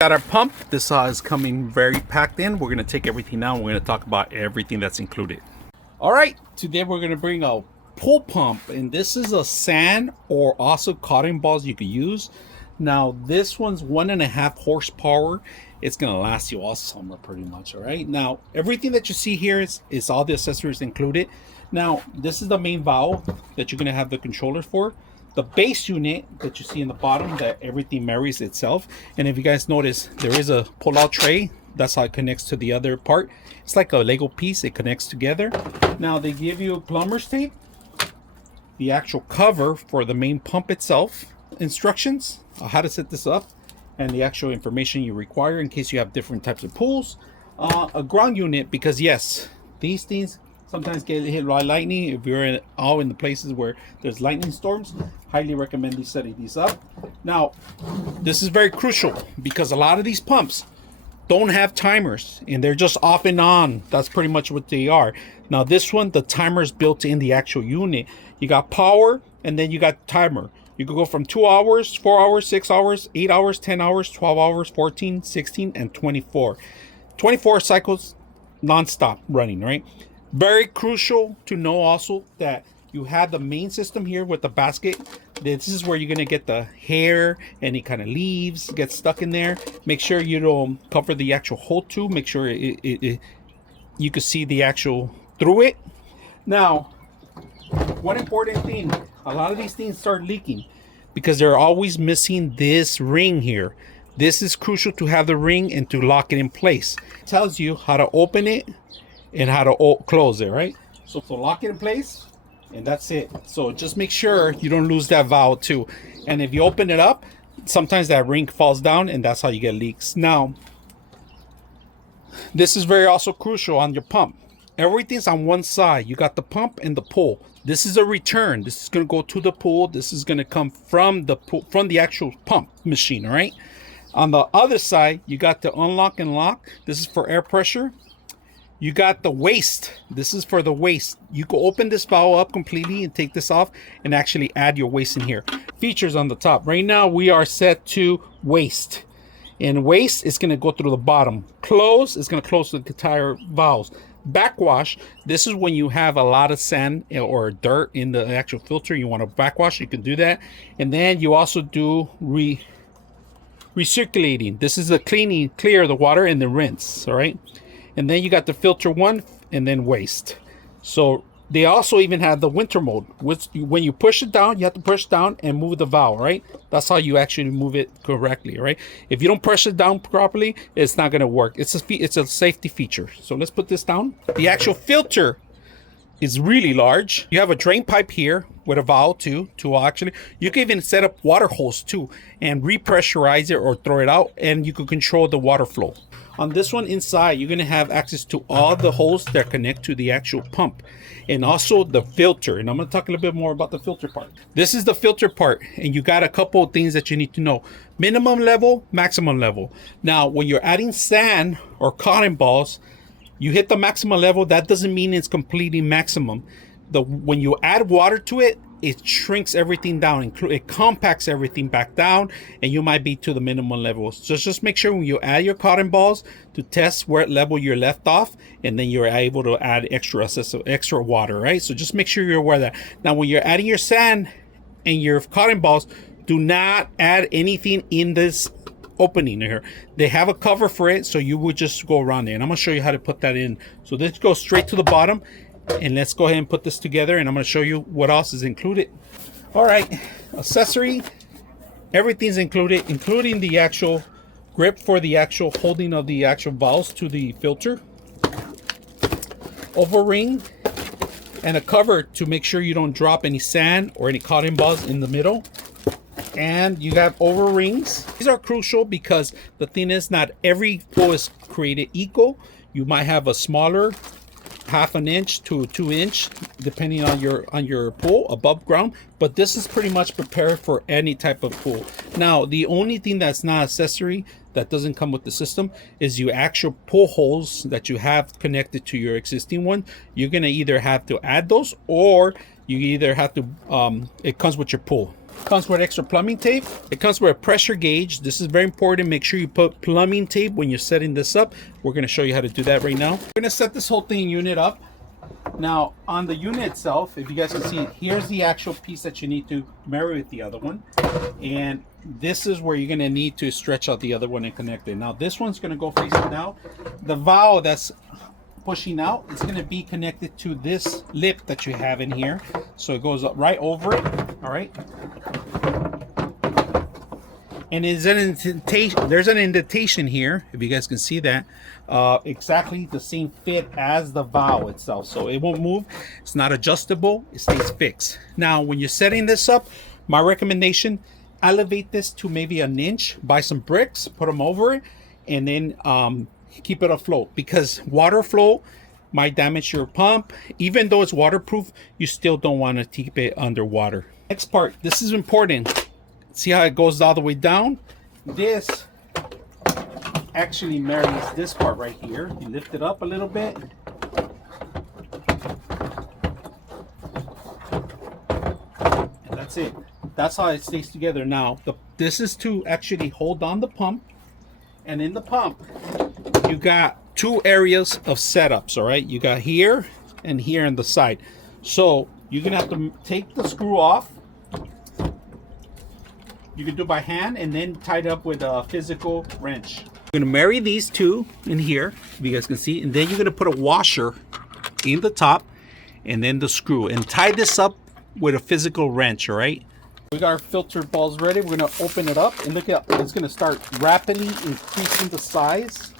Got our pump. This is coming very packed in. We're going to take everything out. We're going to talk about everything that's included. All right, today we're going to bring a pool pump, and this is a sand or also cotton balls you can use. Now this one's 1.5 horsepower. It's going to last you all summer pretty much. All right, now everything that you see here is all the accessories included. Now this is the main valve that you're going to have the controller for. The base unit that you see in the bottom, that everything marries itself. And if you guys notice, there is a pull-out tray. That's how it connects to the other part. It's like a Lego piece. It connects together. Now they give you plumber's tape, the actual cover for the main pump itself, instructions on how to set this up, and the actual information you require in case you have different types of pools. A ground unit, because yes, these things sometimes get hit by lightning. If you're all in the places where there's lightning storms, highly recommend you setting these up. Now, this is very crucial because a lot of these pumps don't have timers and they're just off and on. That's pretty much what they are. Now, this one, the timer is built in the actual unit. You got power and then you got timer. You can go from 2 hours, 4 hours, 6 hours, 8 hours, 10 hours, 12 hours, 14, 16, and 24. 24 cycles non-stop running, right? Very crucial to know also that you have the main system here with the basket. This is where you're going to get the hair, any kind of leaves get stuck in there. Make sure you don't cover the actual hole too. Make sure you can see the actual through it. Now, one important thing, a lot of these things start leaking because they're always missing this ring here. This is crucial to have the ring and to lock it in place. It tells you how to open it and how to close it, right? So lock it in place and that's it. So just make sure you don't lose that valve too. And if you open it up, sometimes that ring falls down and that's how you get leaks. Now, this is very also crucial on your pump. Everything's on one side. You got the pump and the pool. This is a return. This is going to go to the pool. This is going to come from the pool, from the actual pump machine, all right? On the other side, you got the unlock and lock. This is for air pressure. You got the waste. This is for the waste. You can open this valve up completely and take this off and actually add your waste in here. Features on the top. Right now we are set to waste. And waste is going to go through the bottom. Close is going to close the entire valves. Backwash, this is when you have a lot of sand or dirt in the actual filter. You want to backwash, you can do that. And then you also do recirculating. This is a clear the water and then rinse, all right? And then you got the filter one and then waste. So they also even have the winter mode, which when you push it down, you have to push down and move the valve, right? That's how you actually move it correctly, right? If you don't press it down properly, it's not going to work. It's a safety feature. So let's put this down. The actual filter is really large. You have a drain pipe here with a valve too. Actually, you can even set up water hose too and repressurize it or throw it out, and you can control the water flow. On this one inside, you're going to have access to all the holes that connect to the actual pump and also the filter. And I'm going to talk a little bit more about the filter part. This is the filter part, and you got a couple of things that you need to know. Minimum level, maximum level. Now, when you're adding sand or cotton balls, you hit the maximum level. That doesn't mean it's completely maximum. When you add water to it, it shrinks everything down. It compacts everything back down, and you might be to the minimum level. So just make sure when you add your cotton balls to test where level you're left off, and then you're able to add extra water, right? So just make sure you're aware of that. Now, when you're adding your sand and your cotton balls, do not add anything in this opening here. They have a cover for it, so you would just go around there, and I'm gonna show you how to put that in. So let's go straight to the bottom. And let's go ahead and put this together, and I'm going to show you what else is included. All right, accessory, everything's included, including the actual grip for the actual holding of the actual valves to the filter, oval ring, and a cover to make sure you don't drop any sand or any cotton balls in the middle. And you have oval rings. These are crucial because the thing is, not every pool is created equal. You might have a smaller 1/2 inch to 2 inch, depending on your pool above ground, but this is pretty much prepared for any type of pool. Now, the only thing that's not accessory that doesn't come with the system is your actual pool holes that you have connected to your existing one. You're gonna either have to add those, or you either have to it comes with your pool. Comes with extra plumbing tape. It comes with a pressure gauge. This is very important. Make sure you put plumbing tape when you're setting this up. We're going to show you how to do that right now. We're going to set this whole thing unit up. Now on the unit itself, if you guys can see, here's the actual piece that you need to marry with the other one, and this is where you're going to need to stretch out the other one and connect it. Now this one's going to go facing out. The valve that's pushing out is going to be connected to this lip that you have in here, so it goes up right over it. All right, and there's an indentation here, if you guys can see that, exactly the same fit as the valve itself, so it won't move. It's not adjustable, it stays fixed. Now when you're setting this up, my recommendation, elevate this to maybe an inch, buy some bricks, put them over it, and then keep it afloat, because water flow might damage your pump. Even though it's waterproof, you still don't want to keep it underwater. Next part, this is important. See how it goes all the way down? This actually marries this part right here. You lift it up a little bit. And that's it. That's how it stays together. Now, this is to actually hold on the pump. And in the pump, you got two areas of setups, all right? You got here and here on the side. So you're gonna have to take the screw off. You can do it by hand and then tie it up with a physical wrench. You're gonna marry these two in here, if you guys can see, and then you're gonna put a washer in the top and then the screw, and tie this up with a physical wrench, all right? We got our filter balls ready. We're gonna open it up and look at, it's gonna start rapidly increasing the size.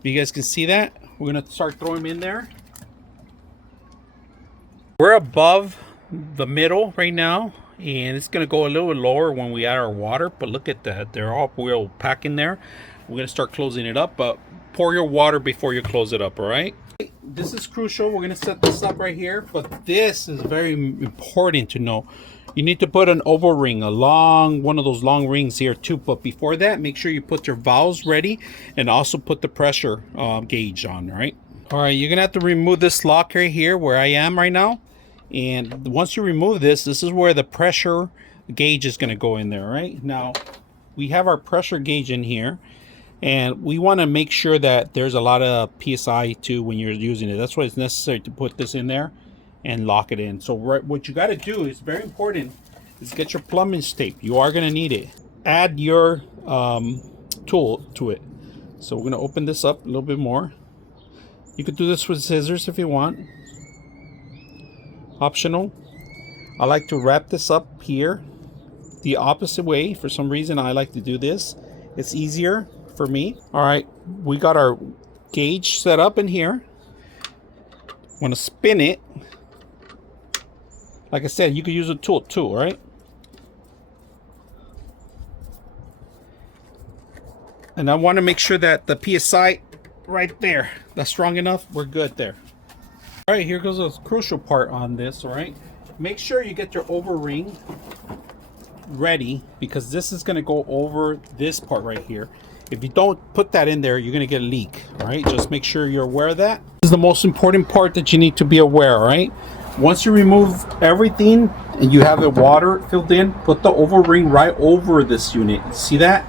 If you guys can see that, we're gonna start throwing them in there. We're above the middle right now, and it's gonna go a little lower when we add our water, but look at that, they're all real packed in there. We're gonna start closing it up, but pour your water before you close it up, all right? This is crucial. We're gonna set this up right here, but this is very important to know. You need to put an oval ring, one of those long rings here too, but before that, make sure you put your valves ready and also put the pressure gauge on, right? All right, you're gonna have to remove this lock right here where I am right now. And once you remove this, this is where the pressure gauge is gonna go in there, right? Now, we have our pressure gauge in here, and we wanna make sure that there's a lot of PSI too when you're using it. That's why it's necessary to put this in there and lock it in. So what you got to do is very important, is get your plumbing tape. You are going to need it. Add your tool to it. So we're going to open this up a little bit more. You could do this with scissors if you want. Optional. I like to wrap this up here the opposite way. For some reason I like to do this. It's easier for me. All right, we got our gauge set up in here. Want to spin it. Like I said, you could use a tool too, right? And I want to make sure that the PSI right there, that's strong enough. We're good there. All right, here goes a crucial part on this, all right? Make sure you get your oval ring ready, because this is going to go over this part right here. If you don't put that in there, you're going to get a leak, all right? Just make sure you're aware of that. This is the most important part that you need to be aware, all right? Once you remove everything and you have the water filled in, put the oval ring right over this unit. See that?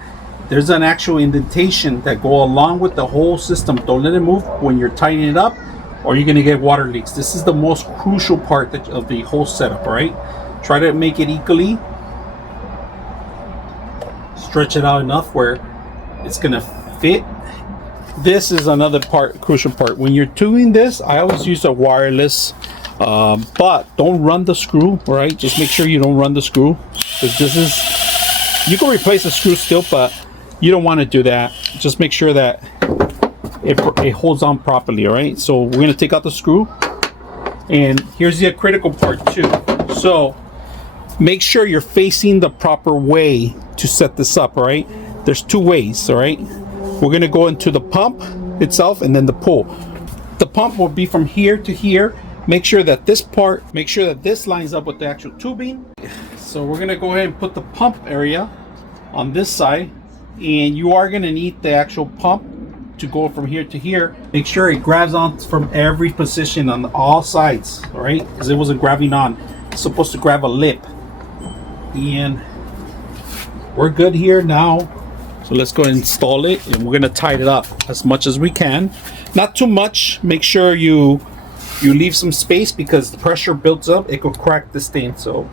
There's an actual indentation that go along with the whole system. Don't let it move when you're tightening it up, or you're going to get water leaks. This is the most crucial part of the whole setup, all right? Try to make it equally. Stretch it out enough where it's going to fit. This is another part, crucial part. When you're doing this, I always use a wireless, but don't run the screw, all right? Just make sure you don't run the screw, because this is, you can replace the screw still, but you don't want to do that. Just make sure that it holds on properly, all right? So we're going to take out the screw, and here's the critical part too. So make sure you're facing the proper way to set this up, all right? There's two ways, all right? We're going to go into the pump itself and then the pull. The pump will be from here to here. Make sure that this lines up with the actual tubing. So we're going to go ahead and put the pump area on this side, and you are going to need the actual pump to go from here to here. Make sure it grabs on from every position on all sides, all right? Because it wasn't grabbing on. It's supposed to grab a lip. And we're good here now. So let's go and install it, and we're gonna tighten it up as much as we can. Not too much. Make sure you leave some space, because the pressure builds up, it could crack this thing. So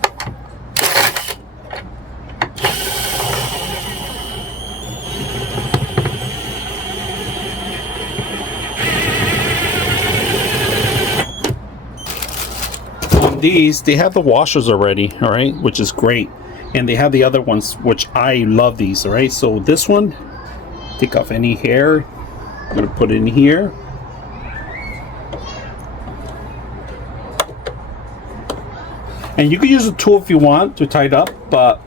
on these, they have the washers already, all right, which is great. And they have the other ones, which I love these, all right. So this one, take off any hair. I'm gonna put it in here. And you can use a tool if you want to tie it up, but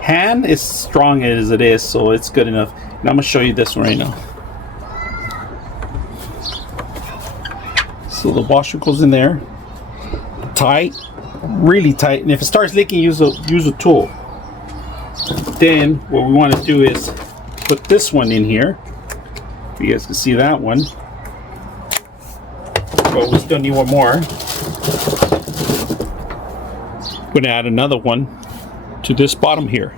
hand is strong as it is, so it's good enough. And I'm gonna show you this one right now. So the washer goes in there, tight, really tight. And if it starts leaking, use a tool. Then what we want to do is put this one in here. You guys can see that one, but we still need one more. I'm going to add another one to this bottom here.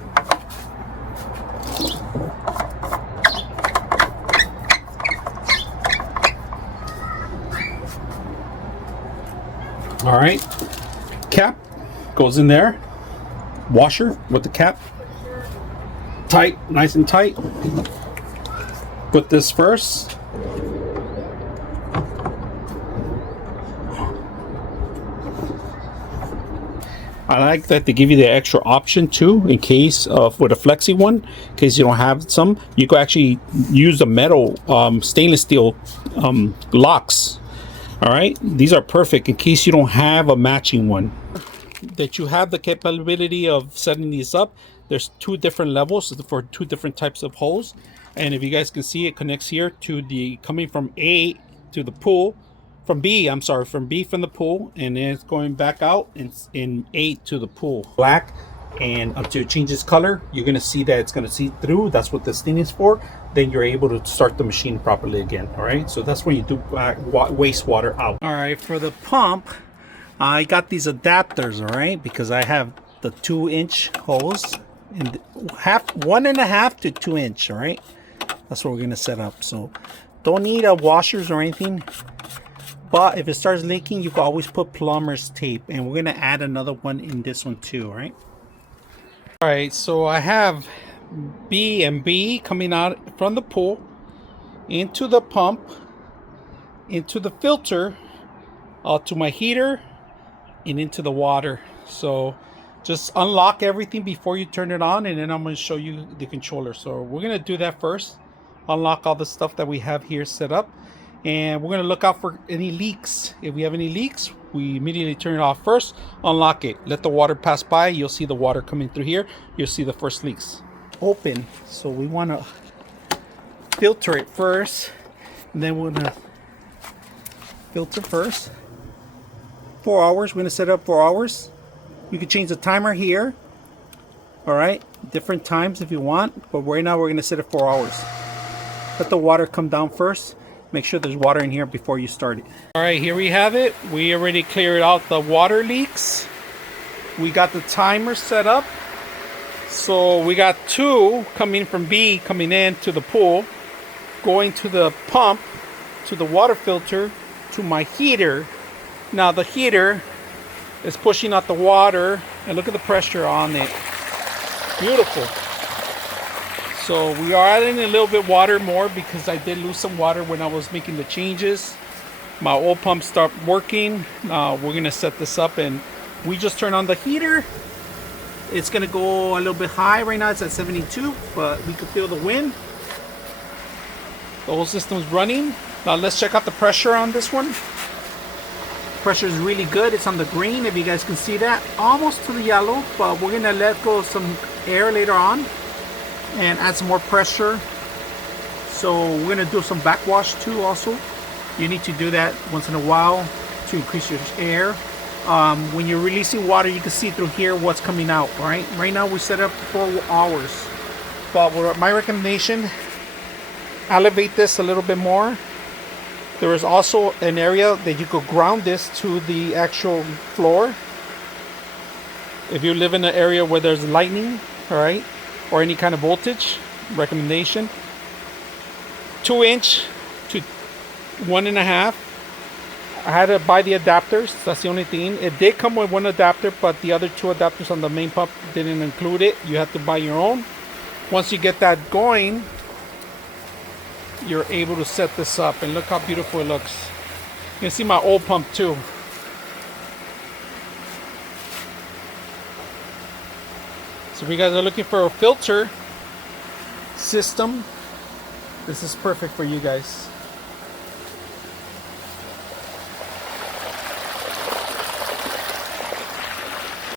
All right, cap goes in there, washer with the cap, tight, nice and tight. Put this first. I like that they give you the extra option too, in case of with a flexi one, in case you don't have some, you could actually use the metal stainless steel locks. All right, these are perfect in case you don't have a matching one. That you have the capability of setting these up. There's two different levels for two different types of hose, and if you guys can see, it connects here to the coming from A to the pool. From B, I'm sorry, from B from the pool, and then it's going back out in A to the pool. Black, and until it changes color, you're gonna see that it's gonna see through. That's what this thing is for. Then you're able to start the machine properly again. All right, so that's when you do wastewater out. All right, for the pump, I got these adapters. All right, because I have the 2-inch hose and 1.5 to 2 inch. All right, that's what we're gonna set up. So don't need washers or anything. But if it starts leaking, you can always put plumber's tape, and we're gonna add another one in this one too. All right. All right. So I have B and B coming out from the pool into the pump, into the filter, out to my heater, and into the water. So just unlock everything before you turn it on, and then I'm going to show you the controller. So we're going to do that first. Unlock all the stuff that we have here set up. And we're going to look out for any leaks. If we have any leaks, we immediately turn it off first. Unlock it. Let the water pass by. You'll see the water coming through here. You'll see the first leaks. Open. So we want to filter it first. And then we're going to filter first. 4 hours. We're going to set it up 4 hours. You can change the timer here. All right. Different times if you want. But right now we're going to set it 4 hours. Let the water come down first. Make sure there's water in here before you start it. All right, here we have it. We already cleared out the water leaks. We got the timer set up. So we got 2 coming from B, coming in to the pool, going to the pump, to the water filter, to my heater. Now the heater is pushing out the water, and look at the pressure on it. Beautiful. So we are adding a little bit water more because I did lose some water when I was making the changes. My oil pump stopped working. We're gonna set this up, and we just turned on the heater. It's gonna go a little bit high right now. It's at 72, but we can feel the wind. The whole system's running. Now let's check out the pressure on this one. Pressure is really good. It's on the green, if you guys can see that. Almost to the yellow, but we're gonna let go of some air later on and add some more pressure. So we're gonna do some backwash too also. You need to do that once in a while to increase your air. When you're releasing water, you can see through here what's coming out, right? Right now we set up 4 hours. But my recommendation, elevate this a little bit more. There is also an area that you could ground this to the actual floor. If you live in an area where there's lightning, all right, or any kind of voltage, recommendation, 2-inch to 1.5. I had to buy the adapters. That's the only thing. It did come with one adapter, but the other 2 adapters on the main pump didn't include it. You have to buy your own. Once you get that going, you're able to set this up, and look how beautiful it looks. You can see my old pump too. So if you guys are looking for a filter system, this is perfect for you guys.